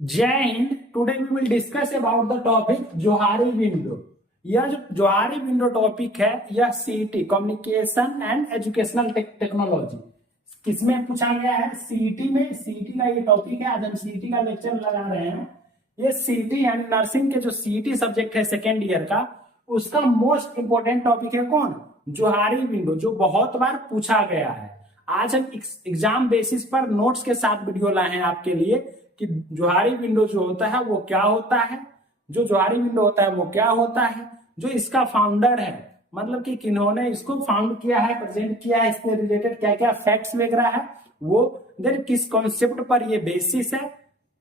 जय हिंद। Today we will discuss about the topic Johari window. यह जो जोहारी विंडो टॉपिक है यह CET communication and educational technology किसमें पूछा गया है? सीईटी में। सीईटी का ये टॉपिक है, आज हम सीईटी का लेक्चर लगा रहे हैं। ये सीईटी यानी नर्सिंग के जो सीईटी सब्जेक्ट है सेकेंड ईयर का, उसका मोस्ट इंपोर्टेंट टॉपिक है कौन? जोहारी विंडो, जो बहुत बार पूछा गया है। आज हम एग्जाम बेसिस पर नोट्स के साथ वीडियो लाए हैं आपके लिए कि जोहारी विंडो जो होता है वो क्या होता है, जो जोहारी विंडो होता है वो क्या होता है, जो इसका फाउंडर है मतलब कि किन्होंने इसको फाउंड किया है, प्रेजेंट किया है, इससे रिलेटेड क्या क्या फैक्ट्स वगैरह है वो, देन किस कॉन्सेप्ट पर ये बेसिस है,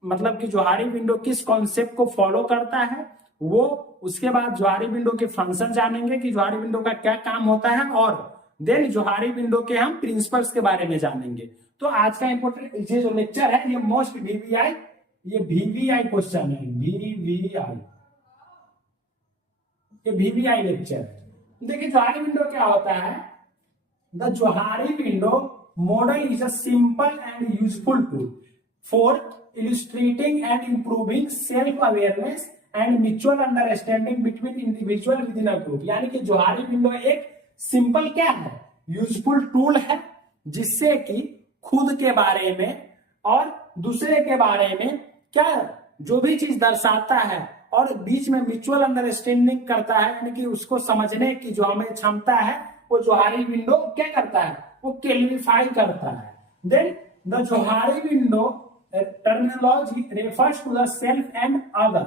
मतलब कि जोहारी विंडो किस कॉन्सेप्ट को फॉलो करता है वो। उसके बाद जोहारी विंडो के फंक्शन जानेंगे कि जोहारी विंडो का क्या काम होता है, और देन जोहारी विंडो के हम प्रिंसिपल्स के बारे में जानेंगे। तो आज का इंपोर्टेंट ये जो लेक्चर है ये मोस्ट वीवीआई, ये वीवीआई क्वेश्चन है, वीवीआई, ये वीवीआई लेक्चर है। देखिए जोहारी विंडो क्या होता है। The Johari window model is a simple and useful tool for illustrating and improving self awareness and mutual understanding between individual within a group। यानी कि Johari window एक simple क्या है, यूजफुल टूल है जिससे कि खुद के बारे में और दूसरे के बारे में क्या जो भी चीज दर्शाता है और बीच में म्यूचुअल अंडरस्टैंडिंग करता है, यानी कि उसको समझने की जो हमें क्षमता है वो जोहारी विंडो क्या करता है, वो क्लैरिफाई करता है। Then the Johari window terminology refers to the self and other,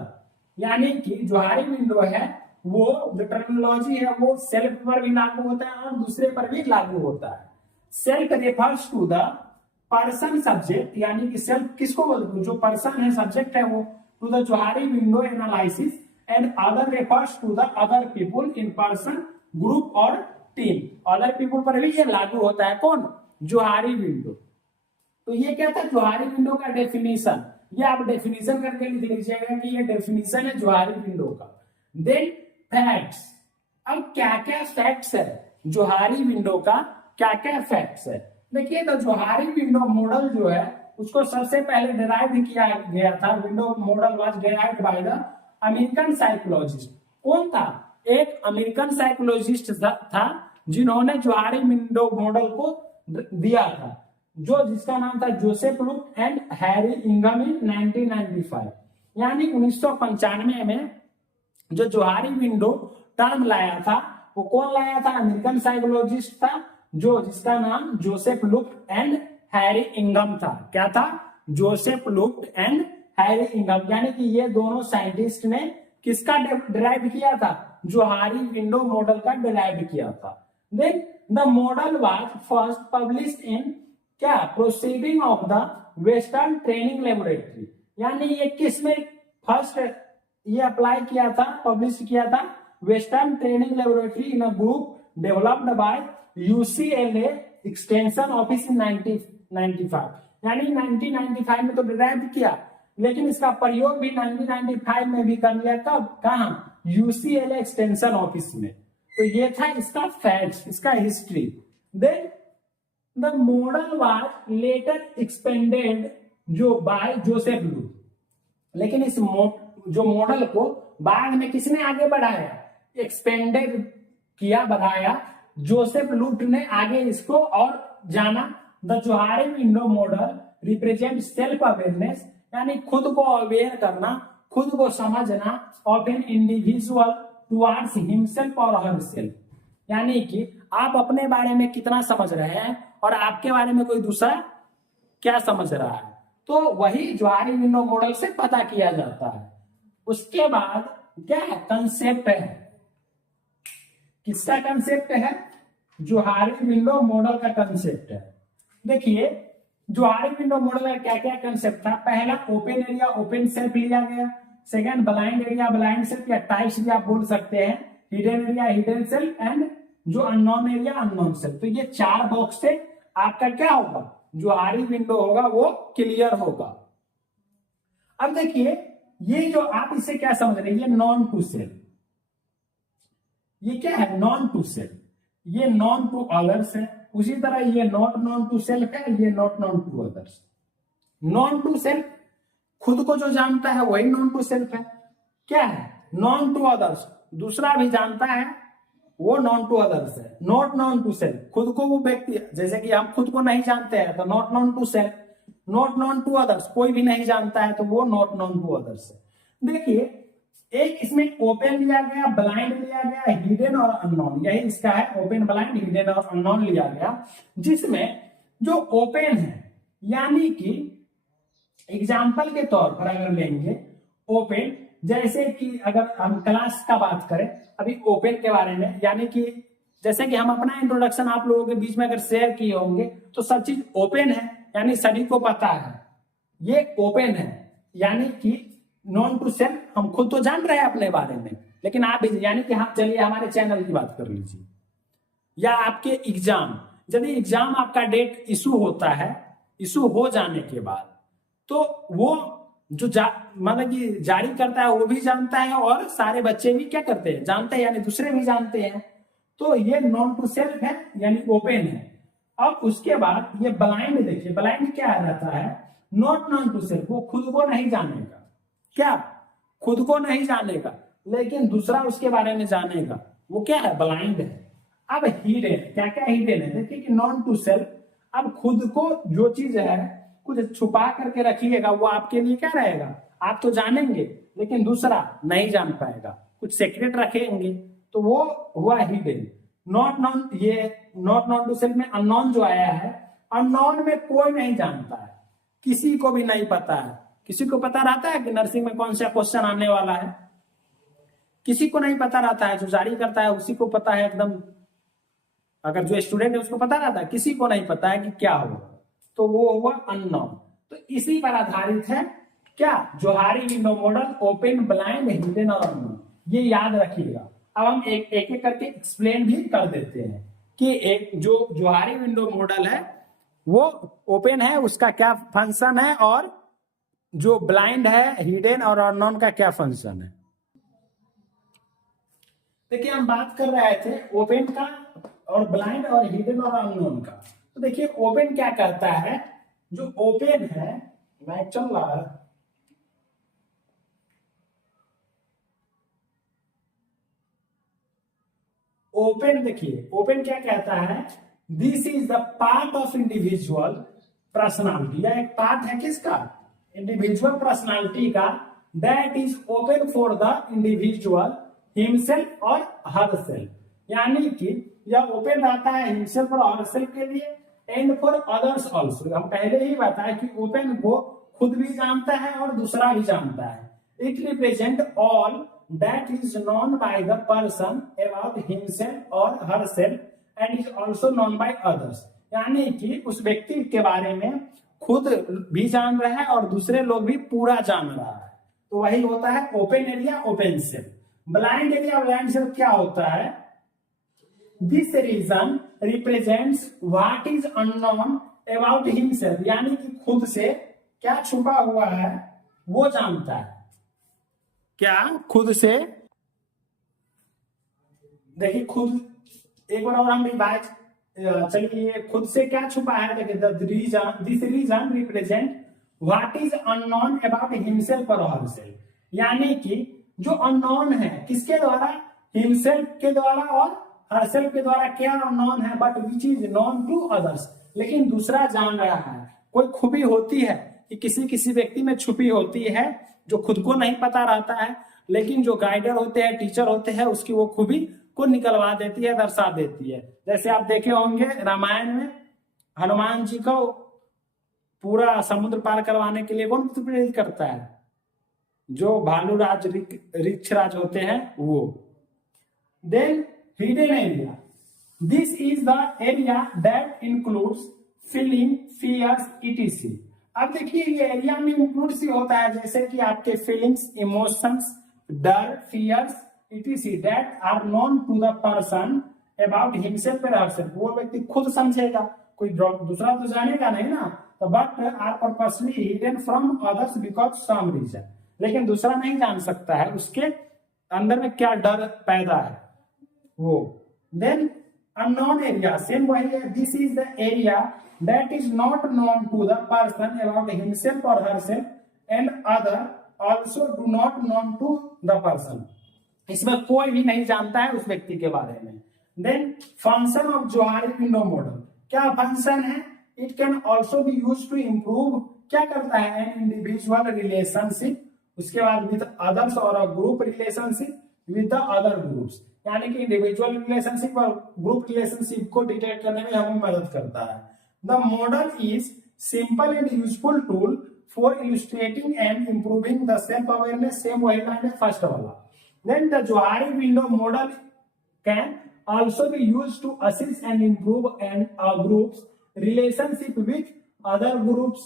यानी कि जोहारी विंडो है वो जो टर्मिनोलॉजी है वो सेल्फ पर भी लागू होता है और दूसरे पर भी लागू होता है। Self refers to the person subject, यानी कि सेल्फ किसको बोलते हैं, जो पर्सन है सब्जेक्ट है वो, to the Johari window analysis, and other refers to the other people in person group और टीम। अदर पीपुल पर भी ये लागू होता है कौन, जोहारी विंडो। तो ये क्या था जोहारी विंडो का डेफिनेशन, ये आप डेफिनेशन करके लिख लीजिएगा कि ये डेफिनेशन है जोहारी विंडो का। देन फैक्ट्स, अब क्या क्या फैक्ट्स है जोहारी विंडो का, क्या क्या फैक्ट्स है। देखिए तो जोहारी विंडो मॉडल जो है उसको सबसे पहले डिराइव किया गया था। Window model was derived by the American psychologist. कौन था? एक अमेरिकन साइकोलॉजिस्ट था जिन्होंने जोहारी विंडो मॉडल को दिया था, जो जिसका नाम था जोसेफ लुक एंड हैरी इंगम इन 1995। यानी 1995 में जो जोहारी विंडो टर्म लाया था वो कौन लाया था? अमेरिकन साइकोलॉजिस्ट था जो जिसका नाम जोसेफ लुक एंड हैरी इंगम था। क्या था? Joseph look and Harry इंगम। यानी कि ये दोनों साइंटिस्ट ने किसका डिराइव किया था? जोहारी विंडो मॉडल का डिराइव किया था। Then the model was first published in क्या proceeding of the western training laboratory. यानी ये किस में फर्स्ट ये अप्लाई किया था, पब्लिश किया था? Western training laboratory in a group developed by UCLA extension office in 1995। यानी 1995 में तो डिराइव किया, लेकिन इसका प्रयोग भी 1995 में भी कर लिया। कब? कहा? यूसीएलए एक्सटेंशन ऑफिस में। तो ये था इसका फैक्ट्स, इसका history. Then The model was later expanded जो बाय जोसेफ लुक, लेकिन इस जो मॉडल को बाद में किसने आगे बढ़ाया? एक्सपेंडेड किया, बढ़ाया जोसेफ लुक ने आगे इसको और जाना। The Johari window model represent self awareness, यानी खुद को अवेयर करना, खुद को समझना of an individual towards himself और हरसेल्फ। यानी कि आप अपने बारे में कितना समझ रहे हैं और आपके बारे में कोई दूसरा क्या समझ रहा है, तो वही जोहारी विंडो मॉडल से पता किया जाता है। उसके बाद क्या है? कंसेप्ट है। किसका कंसेप्ट है? जोहारी विंडो मॉडल का कंसेप्ट है। देखिए जोहारी विंडो मॉडल का क्या क्या कंसेप्ट था। पहला ओपन एरिया ओपन सेल्फ लिया गया। Second blind area blind self, या टाइप्स भी आप बोल सकते हैं, hidden area hidden self, and जो अननोन एरिया अननोन सेल्फ। तो ये चार बॉक्स से आपका क्या होगा, जोहारी विंडो होगा वो क्लियर होगा। अब देखिए ये जो आप इसे क्या समझ रहे हैं, ये नॉन टू सेल्फ, ये क्या है? Known to self. ये नॉन टू अदर्स है, उसी तरह ये नॉट नॉन टू सेल्फ है, ये not known to others. Known to self खुद को जो जानता है वही नॉन टू सेल्फ है। क्या है? Known to others. दूसरा भी जानता है वो नॉन टू अदर्स है, नॉट नॉन टू सेल्फ। खुद को वो व्यक्ति, जैसे कि हम खुद को नहीं जानते हैं तो not known to self, not known to others कोई भी नहीं जानता है तो वो नॉट नॉन टू अदर्स है। देखिए एक इसमें ओपन लिया गया, ब्लाइंड लिया गया, हिडन और अननोन, यही इसका है। ओपन, ब्लाइंड, हिडन और अननोन लिया गया, जिसमें जो ओपन है यानी कि एग्जाम्पल के तौर पर अगर लेंगे ओपन, जैसे कि अगर हम क्लास का बात करें अभी ओपन के बारे में, यानी कि जैसे कि हम अपना इंट्रोडक्शन आप लोगों के बीच में अगर शेयर किए होंगे तो सब चीज ओपन है, यानी सभी को पता है ये ओपन है, यानी कि नॉन टू सेल्फ। हम खुद तो जान रहे हैं अपने बारे में, लेकिन आप यानी कि हम, चलिए हमारे चैनल की बात कर लीजिए, या आपके एग्जाम, यदि एग्जाम आपका डेट इशू होता है, इशू हो जाने के बाद तो वो जो मतलब कि जारी करता है वो भी जानता है और सारे बच्चे भी क्या करते हैं, जानते हैं, यानी दूसरे भी जानते हैं। तो ये नॉन टू सेल्फ है यानी ओपन है। अब उसके बाद ये ब्लाइंड, देखिए ब्लाइंड क्या रहता है, नॉट नॉन टू सेल्फ, वो खुद को नहीं जानेगा। क्या? खुद को नहीं जानेगा लेकिन दूसरा उसके बारे में जानेगा, वो क्या है? ब्लाइंड है। अब हिडन, क्या क्या हिडन है? देखिए कि नॉन टू सेल्फ, अब खुद को जो चीज है कुछ छुपा करके रखिएगा, वो आपके लिए क्या रहेगा, आप तो जानेंगे लेकिन दूसरा नहीं जान पाएगा, कुछ सीक्रेट रखेंगे तो वो हुआ हिडन। नॉट नॉन, ये नॉट नॉन टू सेल्फ में अननोन जो आया है, अननोन में कोई नहीं जानता है, किसी को भी नहीं पता है। किसी को पता रहता है कि नर्सिंग में कौन सा क्वेश्चन आने वाला है? किसी को नहीं पता रहता है, जो जारी करता है उसी को पता है एकदम। अगर जो स्टूडेंट है उसको पता रहता है, किसी को नहीं पता है कि क्या होगा, तो वो हुआ अननोन। तो इसी पर आधारित है क्या, Johari window model, open, blind, hidden और अननोन। ये याद रखिएगा। अब हम एक एक करके एक्सप्लेन भी कर देते हैं कि एक जो जोहारी विंडो मॉडल है वो ओपन है, उसका क्या फंक्शन है, और जो ब्लाइंड है, हिडन और अननोन का क्या फंक्शन है। देखिए हम बात कर रहे थे ओपन का और ब्लाइंड और हिडन और अननोन का। तो देखिए ओपन क्या करता है, जो ओपन है, मैं चल रहा है, ओपन, देखिए ओपन क्या कहता है, this is the part of individual personality, यह एक पार्ट है किसका, इंडिविजुअल पर्सनालिटी का, that is open for the individual himself और हरसेल्फ, यानी कि यह ओपन रहता है हिमसेल्फ और हरसेल्फ के लिए, एंड फॉर अदर्स ऑल्सो। हम पहले ही बताया कि ओपन को खुद भी जानता है और दूसरा भी जानता है। It represent all that is known by the person about himself और herself and is also known by others, यानी कि उस व्यक्ति के बारे में खुद भी जान रहा है और दूसरे लोग भी पूरा जान रहा है। तो वही होता है open area, open self. Blind area, blind self क्या होता है, this region represents what is unknown about himself, यानी कि खुद से क्या छुपा हुआ है वो जानता है। क्या? खुद से, देखिए खुद, एक बार और हम रिवाइज, चलिए खुद से क्या छुपा है, देखिए this reason represent what is unknown about himself और हरसेल्फ, यानी कि जो अननोन है किसके द्वारा, हिमसेल्फ के द्वारा और हरसेल्फ के द्वारा क्या अननोन है, but which is known to others, लेकिन दूसरा जान रहा है। कोई खूबी होती है कि किसी किसी व्यक्ति में छुपी होती है जो खुद को नहीं पता रहता है, लेकिन जो गाइडर होते हैं, टीचर होते हैं, उसकी वो खूबी को निकलवा देती है, दर्शा देती है। जैसे आप देखे होंगे रामायण में हनुमान जी को पूरा समुद्र पार करवाने के लिए कौन प्रेरित करता है, जो भालूराज ऋक्षराज होते हैं वो। Then hidden area, this is the area that includes feeling, fears, etc. अब देखिए ये एरिया में इंक्लूड सी होता है जैसे कि आपके फीलिंग्स, इमोशंस, डर, fears, etc that are known to the person about himself और हरसेल्फ, वो व्यक्ति खुद समझेगा, कोई दूसरा तो जानेगा नहीं ना। तो but are purposely hidden from others because some reason, लेकिन दूसरा नहीं जान सकता है उसके अंदर में क्या डर पैदा है वो। देन अननोन एरिया, सेम वही है, this is the area that is not known to the person about himself or herself and other also do not known to the person. इसमें कोई भी नहीं जानता है उस व्यक्ति के बारे में। Then function of Johari window model, क्या फंक्शन है? It can also be use to improve, क्या करता है? एन इंडिविजुअल रिलेशनशिप, उसके बाद विद अदर्स और group relationship with the other groups, यानी कि इंडिविजुअल रिलेशनशिप और ग्रुप रिलेशनशिप को डिटेक्ट करने में हमें मदद करता है। The model is simple and useful tool for illustrating and improving the self awareness, same वही लाइन है फर्स्ट वाला। Then the Johari window model can also be used to assist and improve a group's relationship with other groups।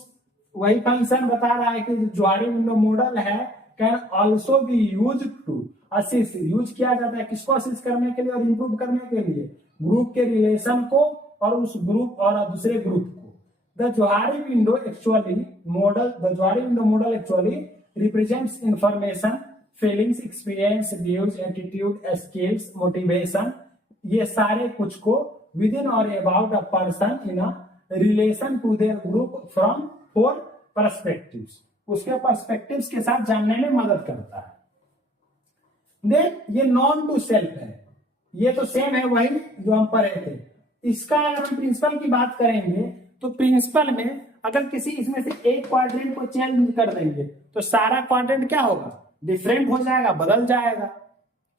वही function बता रहा है कि Johari window model है can also be use to assist, use किया जाता है किसको? असिस्ट करने के लिए और इंप्रूव करने के लिए ग्रुप के रिलेशन को और उस ग्रुप और दूसरे ग्रुप को। The Johari window model actually represents information, feelings, experience, views, attitude, skills, motivation, ये सारे कुछ को विद इन और about a person in a relation to their group from 4 perspectives, उसके पर्सपेक्टिव्स के साथ जानने में मदद करता है। देन ये नॉन टू सेल्फ है, ये तो सेम है वही जो हम पढ़े थे। इसका अगर हम प्रिंसिपल की बात करेंगे तो प्रिंसिपल में अगर किसी इसमें से एक क्वाड्रेंट को चेंज कर देंगे तो सारा क्वाड्रेंट क्या होगा? डिफरेंट हो जाएगा, बदल जाएगा।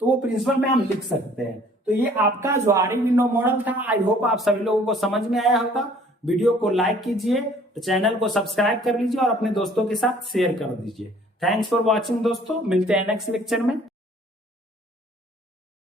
तो वो प्रिंसिपल में हम लिख सकते हैं। तो ये आपका जोहारी विंडो मॉडल था। आई होप आप सभी लोगों को समझ में आया होगा। वीडियो को लाइक कीजिए, तो चैनल को सब्सक्राइब कर लीजिए और अपने दोस्तों के साथ शेयर कर दीजिए। थैंक्स फॉर वॉचिंग दोस्तों, मिलते हैं नेक्स्ट लेक्चर में।